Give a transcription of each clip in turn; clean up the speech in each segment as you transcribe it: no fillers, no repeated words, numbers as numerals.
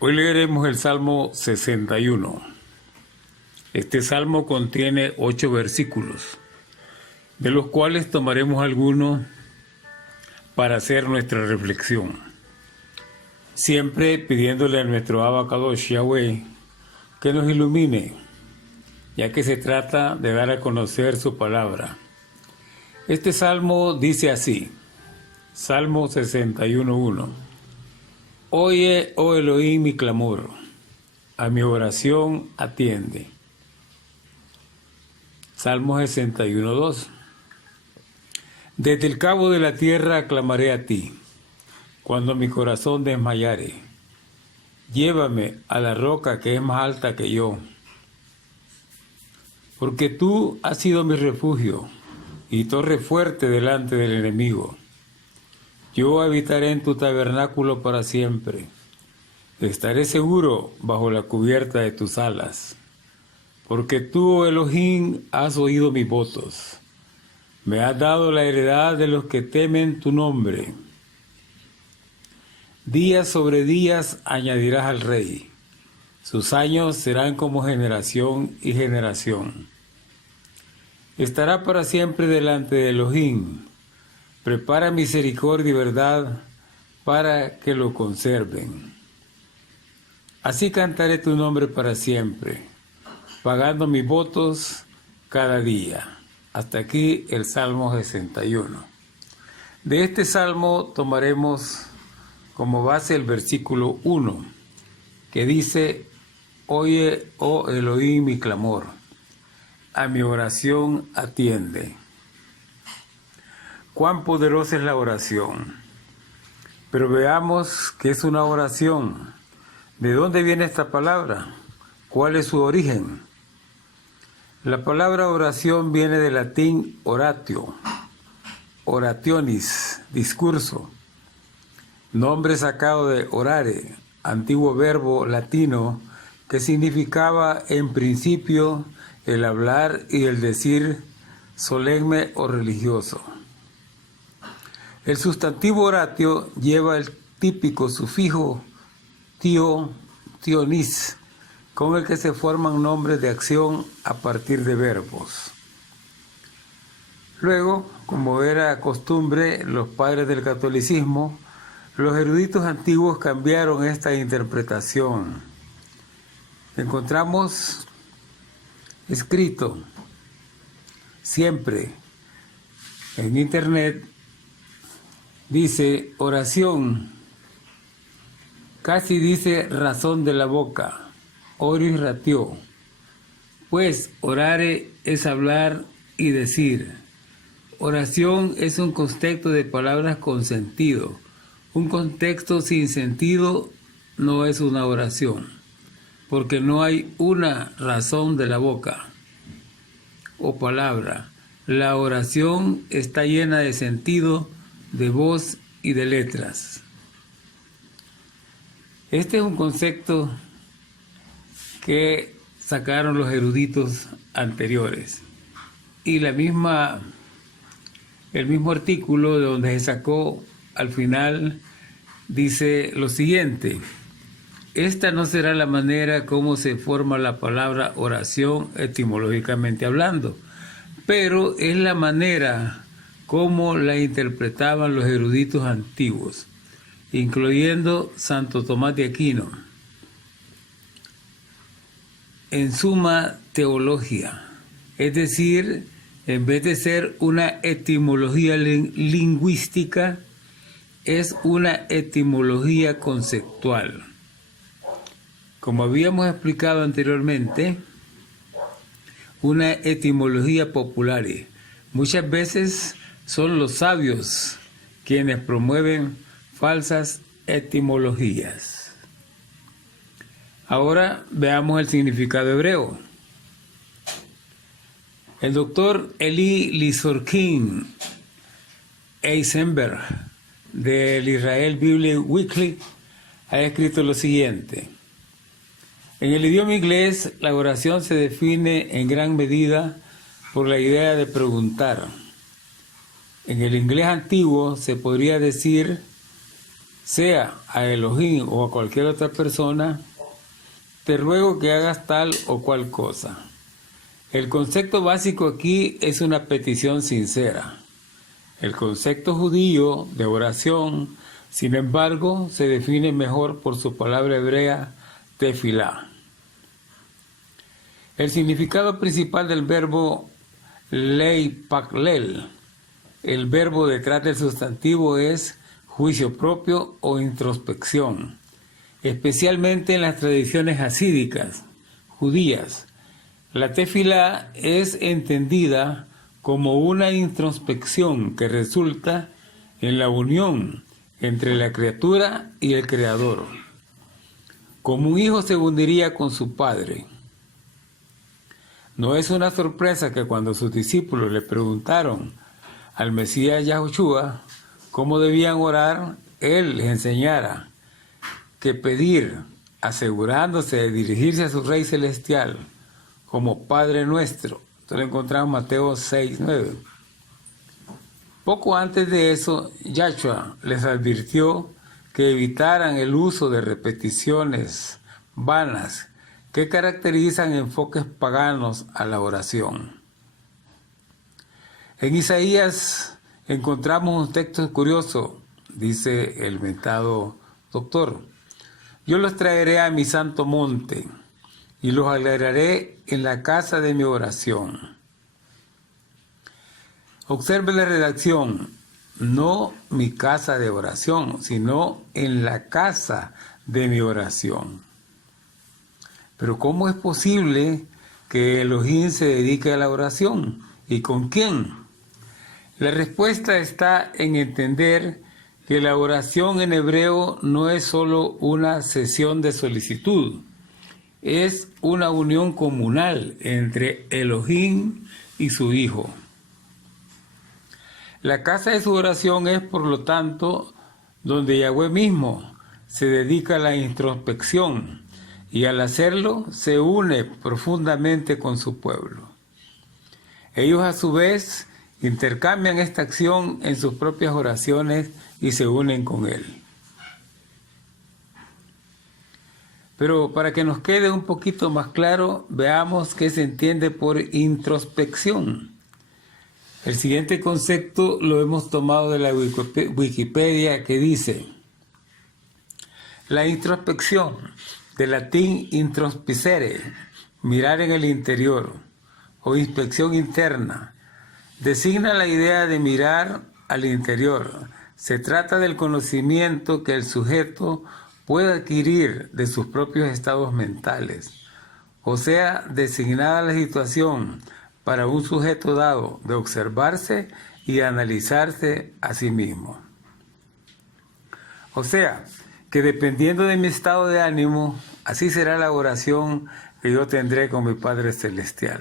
Hoy leeremos el Salmo 61. Este salmo contiene 8 versículos, de los cuales tomaremos algunos para hacer nuestra reflexión, siempre pidiéndole a nuestro Abacadosh Yahweh que nos ilumine, ya que se trata de dar a conocer su palabra. Este salmo dice así, Salmo 61:1. Oye, oh Elohim, mi clamor, a mi oración atiende. Salmo 61:2. Desde el cabo de la tierra clamaré a ti, cuando mi corazón desmayare. Llévame a la roca que es más alta que yo, porque tú has sido mi refugio y torre fuerte delante del enemigo. Yo habitaré en tu tabernáculo para siempre. Estaré seguro bajo la cubierta de tus alas. Porque tú, oh Elohim, has oído mis votos. Me has dado la heredad de los que temen tu nombre. Días sobre días añadirás al rey. Sus años serán como generación y generación. Estará para siempre delante de Elohim. Prepara misericordia y verdad para que lo conserven. Así cantaré tu nombre para siempre, pagando mis votos cada día. Hasta aquí el Salmo 61. De este Salmo tomaremos como base el versículo 1, que dice, Oye, oh Elohim, mi clamor, a mi oración atiende. Cuán poderosa es la oración. Pero veamos qué es una oración. ¿De dónde viene esta palabra? ¿Cuál es su origen? La palabra oración viene del latín oratio, orationis, discurso, nombre sacado de orare, antiguo verbo latino que significaba en principio el hablar y el decir solemne o religioso. El sustantivo oratio lleva el típico sufijo tionis, con el que se forman nombres de acción a partir de verbos. Luego, como era costumbre, los padres del catolicismo, los eruditos antiguos cambiaron esta interpretación. Encontramos escrito siempre en internet, dice oración, casi dice razón de la boca, oris ratio, pues orare es hablar y decir. Oración es un contexto de palabras con sentido. Un contexto sin sentido no es una oración, porque no hay una razón de la boca o palabra. La oración está llena de sentido, de voz y de letras. Este es un concepto que sacaron los eruditos anteriores. Y el mismo artículo de donde se sacó al final dice lo siguiente: esta no será la manera como se forma la palabra oración etimológicamente hablando, pero es la manera como la interpretaban los eruditos antiguos, incluyendo Santo Tomás de Aquino. En Summa Theologia, es decir, en vez de ser una etimología lingüística, es una etimología conceptual. Como habíamos explicado anteriormente, una etimología popular. Muchas veces son los sabios quienes promueven falsas etimologías. Ahora veamos el significado hebreo. El doctor Eli Lizorkin Eisenberg del Israel Bible Weekly ha escrito lo siguiente: en el idioma inglés, la oración se define en gran medida por la idea de preguntar. En el inglés antiguo se podría decir sea a Elohim o a cualquier otra persona, te ruego que hagas tal o cual cosa. El concepto básico aquí es una petición sincera. El concepto judío de oración, sin embargo, se define mejor por su palabra hebrea tefilá. El significado principal del verbo leipaklel, el verbo detrás del sustantivo, es juicio propio o introspección, especialmente en las tradiciones hasídicas, judías. La tefilá es entendida como una introspección que resulta en la unión entre la criatura y el Creador, como un hijo se uniría con su padre. No es una sorpresa que cuando sus discípulos le preguntaron al Mesías Yahushua cómo debían orar, él les enseñara que pedir, asegurándose de dirigirse a su Rey Celestial como Padre Nuestro. Esto lo encontramos en Mateo 6:9. Poco antes de eso, Yahshua les advirtió que evitaran el uso de repeticiones vanas que caracterizan enfoques paganos a la oración. En Isaías encontramos un texto curioso, dice el mentado doctor: yo los traeré a mi santo monte y los alegraré en la casa de mi oración. Observe la redacción: no mi casa de oración, sino en la casa de mi oración. Pero ¿cómo es posible que Elohim se dedique a la oración? ¿Y con quién? La respuesta está en entender que la oración en hebreo no es solo una sesión de solicitud, es una unión comunal entre Elohim y su Hijo. La casa de su oración es, por lo tanto, donde Yahweh mismo se dedica a la introspección y al hacerlo se une profundamente con su pueblo. Ellos a su vez intercambian esta acción en sus propias oraciones y se unen con Él. Pero para que nos quede un poquito más claro, veamos qué se entiende por introspección. El siguiente concepto lo hemos tomado de la Wikipedia, que dice: la introspección, del latín introspicere, mirar en el interior, o inspección interna, designa la idea de mirar al interior. Se trata del conocimiento que el sujeto puede adquirir de sus propios estados mentales, o sea, designada la situación para un sujeto dado de observarse y analizarse a sí mismo. O sea, que dependiendo de mi estado de ánimo, así será la oración que yo tendré con mi Padre Celestial.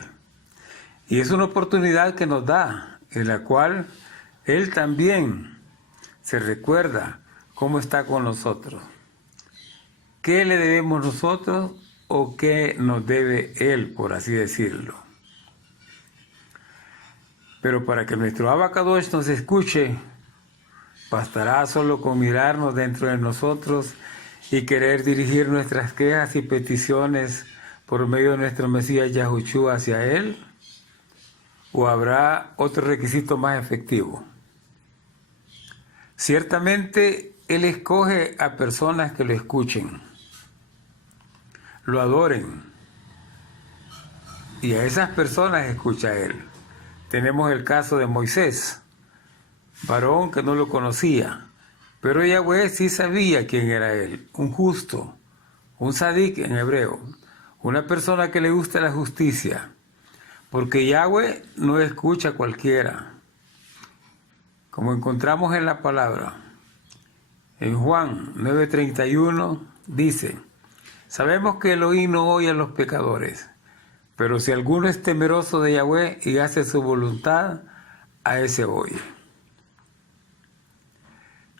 Y es una oportunidad que nos da, en la cual Él también se recuerda cómo está con nosotros. ¿Qué le debemos nosotros o qué nos debe Él, por así decirlo? Pero para que nuestro Abacadosh nos escuche, bastará solo con mirarnos dentro de nosotros y querer dirigir nuestras quejas y peticiones por medio de nuestro Mesías Yahushua hacia Él, ¿o habrá otro requisito más efectivo? Ciertamente, Él escoge a personas que lo escuchen, lo adoren, y a esas personas escucha Él. Tenemos el caso de Moisés, varón que no lo conocía, pero Yahweh sí sabía quién era él: un justo, un sadik en hebreo, una persona que le gusta la justicia, porque Yahweh no escucha a cualquiera, como encontramos en la palabra. En Juan 9:31 dice: sabemos que Elohim no oye a los pecadores, pero si alguno es temeroso de Yahweh y hace su voluntad, a ese oye.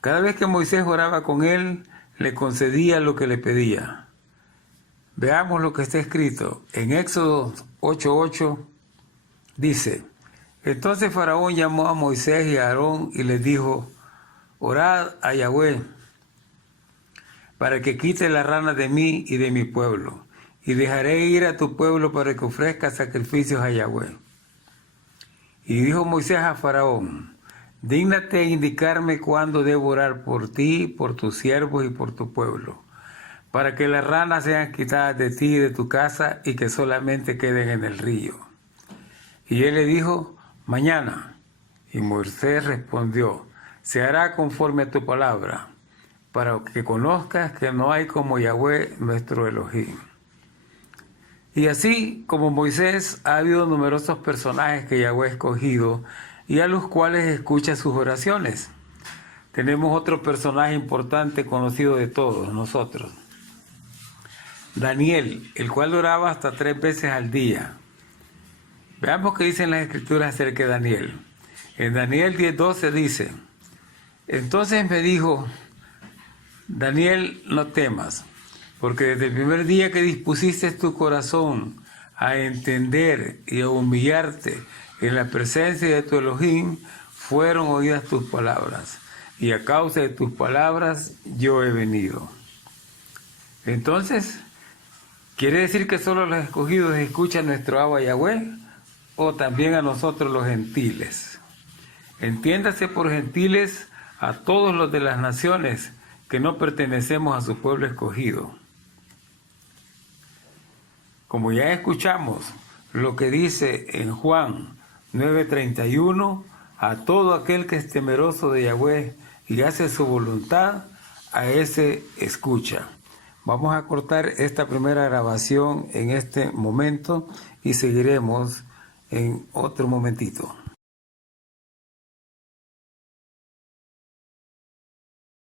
Cada vez que Moisés oraba con él, le concedía lo que le pedía. Veamos lo que está escrito en Éxodo 8:8. Dice: entonces Faraón llamó a Moisés y a Aarón y les dijo: orad a Yahweh, para que quite la rana de mí y de mi pueblo, y dejaré ir a tu pueblo para que ofrezca sacrificios a Yahweh. Y dijo Moisés a Faraón, dígnate indicarme cuándo debo orar por ti, por tus siervos y por tu pueblo, para que las ranas sean quitadas de ti y de tu casa y que solamente queden en el río. Y él le dijo, mañana. Y Moisés respondió, se hará conforme a tu palabra, para que conozcas que no hay como Yahweh nuestro Elohim. Y así como Moisés, ha habido numerosos personajes que Yahweh ha escogido y a los cuales escucha sus oraciones. Tenemos otro personaje importante conocido de todos nosotros, Daniel, el cual oraba hasta 3 veces al día. Veamos qué dicen las Escrituras acerca de Daniel. En Daniel 10:12 dice, entonces me dijo, Daniel, no temas, porque desde el primer día que dispusiste tu corazón a entender y a humillarte en la presencia de tu Elohim, fueron oídas tus palabras, y a causa de tus palabras yo he venido. Entonces, ¿quiere decir que solo los escogidos escuchan nuestro Abba Yahweh, o también a nosotros los gentiles? Entiéndase por gentiles a todos los de las naciones que no pertenecemos a su pueblo escogido. Como ya escuchamos lo que dice en Juan 9:31, a todo aquel que es temeroso de Yahweh y hace su voluntad, a ese escucha. Vamos a cortar esta primera grabación en este momento y seguiremos en otro momentito.